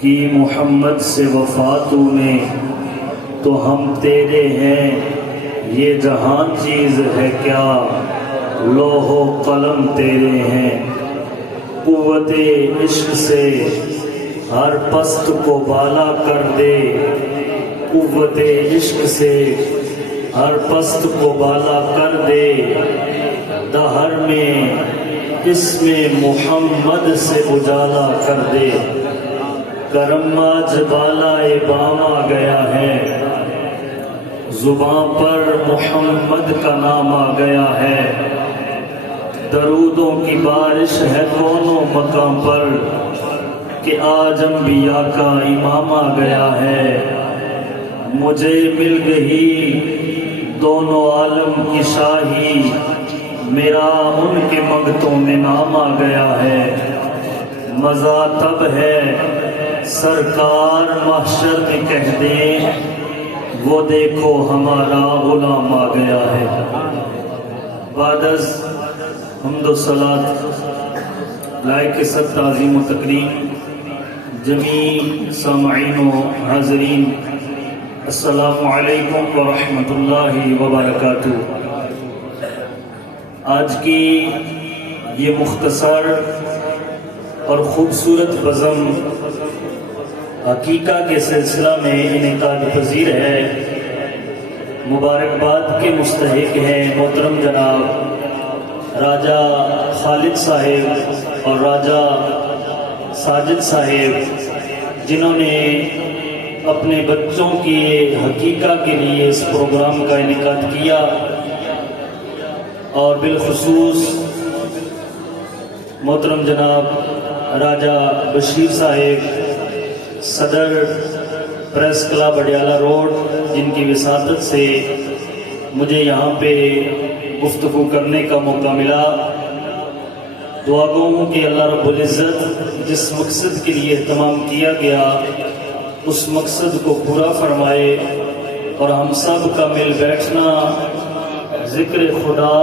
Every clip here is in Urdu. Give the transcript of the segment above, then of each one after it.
کی محمد سے وفا تو نے تو ہم تیرے ہیں، یہ جہان چیز ہے کیا، لوح و قلم تیرے ہیں۔ قوت عشق سے ہر پست کو بالا کر دے، قوت عشق سے ہر پست کو بالا کر دے، دہر میں اسم محمد سے اجالا کر دے۔ کرم آج بالائے بام آ گیا ہے، زباں پر محمد کا نام آ گیا ہے۔ درودوں کی بارش ہے دونوں مقام پر، کہ آج انبیاء کا امام آ گیا ہے۔ مجھے مل گئی دونوں عالم کی شاہی، میرا ان کے مگتوں میں نام آ گیا ہے۔ مزہ تب ہے سرکار محشر میں کہہ دیں، وہ دیکھو ہمارا غلام آ گیا ہے۔ بعد از حمد و صلاۃ لائق سب تعظیم و تکریم جمیع سامعین و حاضرین، السلام علیکم ورحمۃ اللہ وبرکاتہ۔ آج کی یہ مختصر اور خوبصورت بزم عقیقہ کے سلسلہ میں انعقاد پذیر ہے۔ مبارکباد کے مستحق ہیں محترم جناب راجہ خالد صاحب اور راجہ ساجد صاحب، جنہوں نے اپنے بچوں کی حقیقہ کے لیے اس پروگرام کا انعقاد کیا، اور بالخصوص محترم جناب راجہ بشیر صاحب، صدر پریس کلب اڈیالہ روڈ، جن کی وساطت سے مجھے یہاں پہ گفتگو کرنے کا موقع ملا۔ دعا گو ہوں کہ اللہ رب العزت جس مقصد کے لیے اہتمام کیا گیا اس مقصد کو پورا فرمائے، اور ہم سب کا مل بیٹھنا، ذکر خدا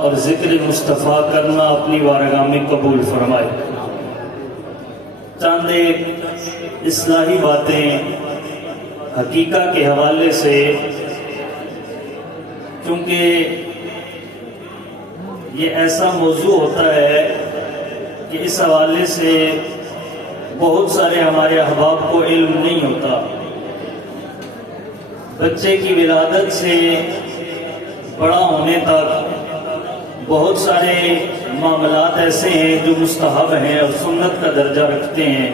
اور ذکر مصطفیٰ کرنا اپنی بارگاہ میں قبول فرمائے۔ چند اصلاحی باتیں حقیقہ کے حوالے سے، کیونکہ یہ ایسا موضوع ہوتا ہے کہ اس حوالے سے بہت سارے ہمارے احباب کو علم نہیں ہوتا۔ بچے کی ولادت سے بڑا ہونے تک بہت سارے معاملات ایسے ہیں جو مستحب ہیں اور سنت کا درجہ رکھتے ہیں۔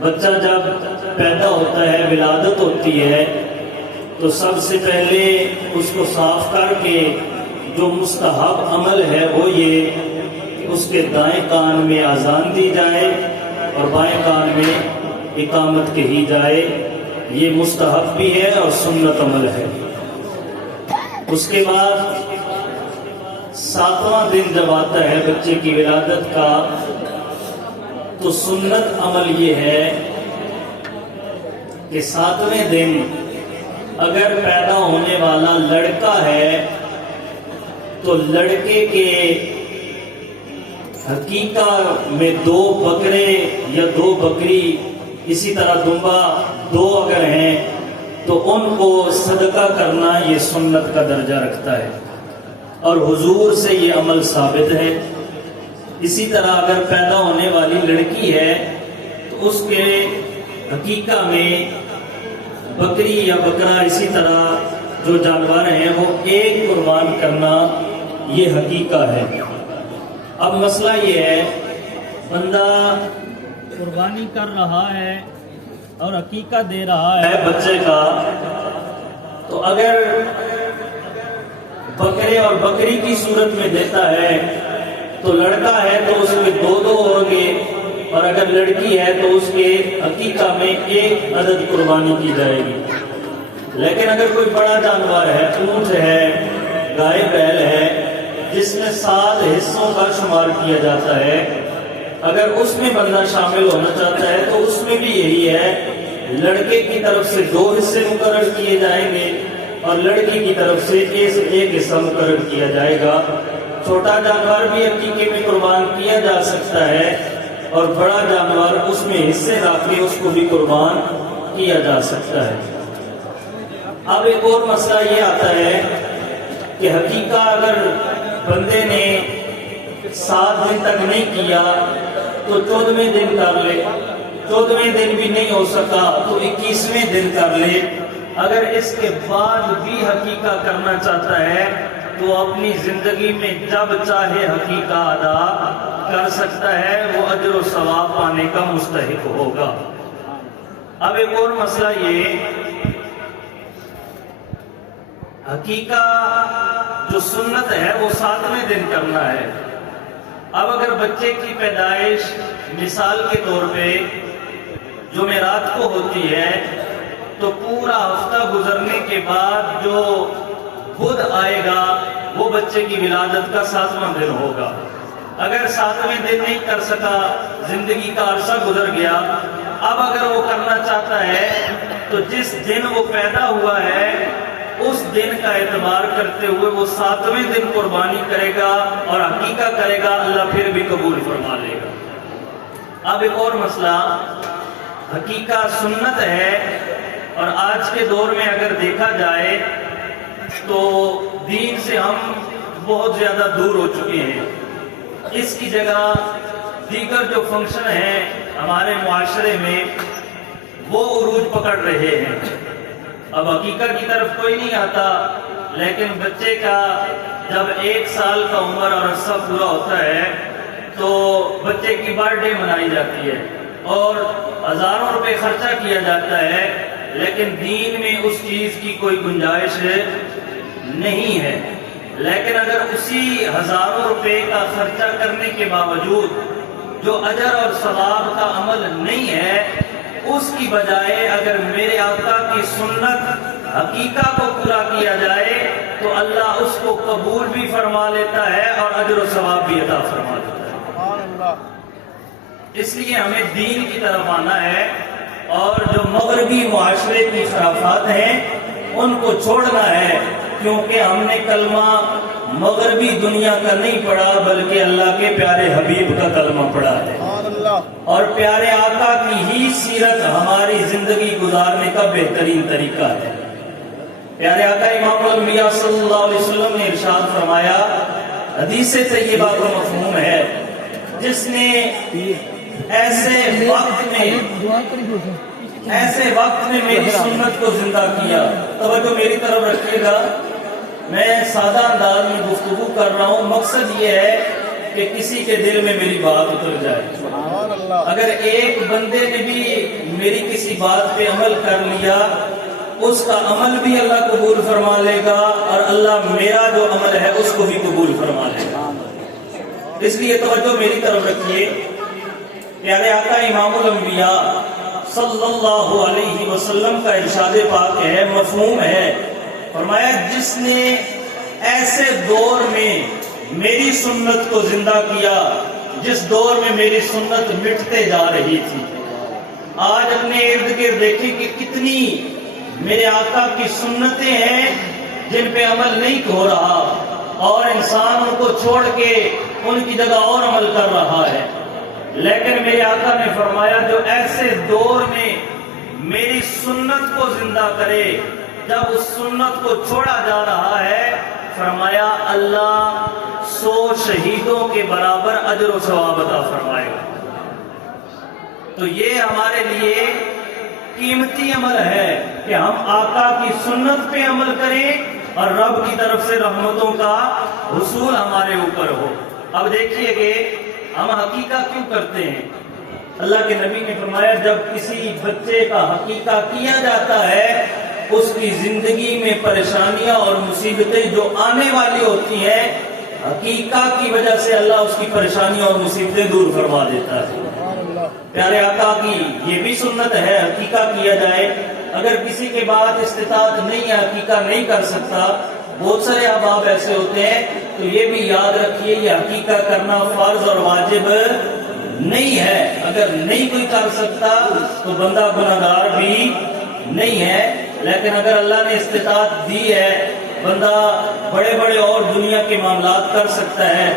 بچہ جب پیدا ہوتا ہے، ولادت ہوتی ہے، تو سب سے پہلے اس کو صاف کر کے جو مستحب عمل ہے وہ یہ کہ اس کے دائیں کان میں اذان دی جائے اور بائیں کان میں اقامت کہی جائے۔ یہ مستحب بھی ہے اور سنت عمل ہے۔ اس کے بعد 7واں دن جب آتا ہے بچے کی ولادت کا، تو سنت عمل یہ ہے کہ 7ویں دن اگر پیدا ہونے والا لڑکا ہے تو لڑکے کے حقیقہ میں 2 بکرے یا 2 بکری، اسی طرح دمبا 2 اگر ہیں تو ان کو صدقہ کرنا یہ سنت کا درجہ رکھتا ہے، اور حضور سے یہ عمل ثابت ہے۔ اسی طرح اگر پیدا ہونے والی لڑکی ہے تو اس کے حقیقہ میں بکری یا بکرا، اسی طرح جو جانور ہیں وہ 1 قربان کرنا یہ حقیقہ ہے۔ اب مسئلہ یہ ہے، بندہ قربانی کر رہا ہے اور عقیقہ دے رہا ہے بچے کا، تو اگر بکرے اور بکری کی صورت میں دیتا ہے تو لڑکا ہے تو اس کے 2 ہوں گے، اور اگر لڑکی ہے تو اس کے عقیقہ میں 1 عدد قربانی کی جائے گی۔ لیکن اگر کوئی بڑا جانور ہے، اونٹ ہے، گائے بیل ہے، جس میں 7 حصوں کا شمار کیا جاتا ہے، اگر اس میں بندہ شامل ہونا چاہتا ہے تو اس میں بھی یہی ہے، لڑکے کی طرف سے 2 حصے مقرر کیے جائیں گے اور لڑکی کی طرف سے 1 حصہ مقرر کیا جائے گا۔ چھوٹا جانور بھی عقیقے میں قربان کیا جا سکتا ہے، اور بڑا جانور اس میں حصے رکھ کے اس کو بھی قربان کیا جا سکتا ہے۔ اب ایک اور مسئلہ یہ آتا ہے کہ حقیقہ اگر بندے نے 7 دن تک نہیں کیا تو 14ویں دن کر لے، 14ویں دن بھی نہیں ہو سکا تو 21ویں دن کر لے۔ اگر اس کے بعد بھی حقیقہ کرنا چاہتا ہے تو اپنی زندگی میں جب چاہے حقیقہ ادا کر سکتا ہے، وہ اجر و ثواب پانے کا مستحق ہوگا۔ اب ایک اور مسئلہ یہ، حقیقہ جو سنت ہے وہ 7ویں دن کرنا ہے۔ اب اگر بچے کی پیدائش مثال کے طور پہ جمعرات کو ہوتی ہے تو پورا ہفتہ گزرنے کے بعد جو بدھ آئے گا وہ بچے کی ولادت کا 7واں دن ہوگا۔ اگر 7ویں دن نہیں کر سکا، زندگی کا عرصہ گزر گیا، اب اگر وہ کرنا چاہتا ہے تو جس دن وہ پیدا ہوا ہے اس دن کا اعتبار کرتے ہوئے وہ 7ویں دن قربانی کرے گا اور عقیقہ کرے گا، اللہ پھر بھی قبول فرما لے گا۔ اب ایک اور مسئلہ، حقیقہ سنت ہے اور آج کے دور میں اگر دیکھا جائے تو دین سے ہم بہت زیادہ دور ہو چکے ہیں۔ اس کی جگہ دیگر جو فنکشن ہیں ہمارے معاشرے میں وہ عروج پکڑ رہے ہیں۔ اب حقیقہ کی طرف کوئی نہیں آتا، لیکن بچے کا جب 1 سال کا عمر اور عرصہ پورا ہوتا ہے تو بچے کی برتھ ڈے منائی جاتی ہے اور ہزاروں روپے خرچہ کیا جاتا ہے، لیکن دین میں اس چیز کی کوئی گنجائش نہیں ہے۔ لیکن اگر اسی ہزاروں روپے کا خرچہ کرنے کے باوجود جو اجر اور ثواب کا عمل نہیں ہے، اس کی بجائے اگر میرے آقا کی سنت حقیقہ کو پورا کیا جائے تو اللہ اس کو قبول بھی فرما لیتا ہے اور اجر و ثواب بھی عطا فرما دیتا ہے۔ اس لیے ہمیں دین کی طرف آنا ہے اور جو مغربی معاشرے کی خرافات ہیں ان کو چھوڑنا ہے، کیونکہ ہم نے کلمہ مغربی دنیا کا نہیں پڑھا بلکہ اللہ کے پیارے حبیب کا کلمہ پڑھا ہے، اور پیارے آقا کی ہی سیرت ہماری زندگی گزارنے کا بہترین طریقہ ہے۔ پیارے آقا امام الانبیاء صلی اللہ علیہ وسلم نے ارشاد فرمایا، حدیث طیبہ کا مفہوم ہے، جس نے ایسے وقت میں میری سنت کو زندہ کیا۔ توجہ میری طرف رکھیے گا، میں سادہ انداز میں گفتگو کر رہا ہوں، مقصد یہ ہے کہ کسی کے دل میں میری بات اتر جائے۔ اگر ایک بندے نے بھی میری کسی بات پہ عمل کر لیا، اس کا عمل بھی اللہ قبول فرما لے گا اور اللہ میرا جو عمل ہے اس کو بھی قبول فرما لے گا۔ اس لیے توجہ میری طرف رکھیے، پیارے آقا امام الانبیاء صلی اللہ علیہ وسلم کا ارشاد پاک ہے، مفہوم ہے، فرمایا جس نے ایسے دور میں میری سنت کو زندہ کیا جس دور میں میری سنت مٹتے جا رہی تھی۔ آج اپنے ارد گرد دیکھیں کہ کتنی میرے آقا کی سنتیں ہیں جن پہ عمل نہیں ہو رہا اور انسان ان کو چھوڑ کے ان کی جگہ اور عمل کر رہا ہے، لیکن میرے آقا نے فرمایا جو ایسے دور میں میری سنت کو زندہ کرے جب اس سنت کو چھوڑا جا رہا ہے، فرمایا اللہ 100 شہیدوں کے برابر اجر و ثواب عطا فرمائے گا۔ تو یہ ہمارے لیے قیمتی عمل ہے کہ ہم آقا کی سنت پہ عمل کریں اور رب کی طرف سے رحمتوں کا حصول ہمارے اوپر ہو۔ اب دیکھیے کہ ہم حقیقہ کیوں کرتے ہیں؟ اللہ کے نبی نے فرمایا جب کسی بچے کا حقیقہ کیا جاتا ہے اس کی زندگی میں پریشانیاں اور مصیبتیں جو آنے والی ہوتی ہیں، حقیقہ کی وجہ سے اللہ اس کی پریشانیاں اور مصیبتیں دور فرما دیتا ہے۔ پیارے آقا کی یہ بھی سنت ہے حقیقہ کیا جائے۔ اگر کسی کے بعد استطاعت نہیں ہے، حقیقہ نہیں کر سکتا، بہت سارے احباب ایسے ہوتے ہیں، تو یہ بھی یاد رکھیے یہ حقیقہ کرنا فرض اور واجب نہیں ہے۔ اگر نہیں کوئی کر سکتا تو بندہ گناہگار بھی نہیں ہے، لیکن اگر اللہ نے استطاعت دی ہے، بندہ بڑے بڑے اور دنیا کے معاملات کر سکتا ہے،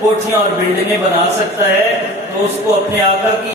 کوٹھیاں اور بلڈنگیں بنا سکتا ہے، تو اس کو اپنے آقا کی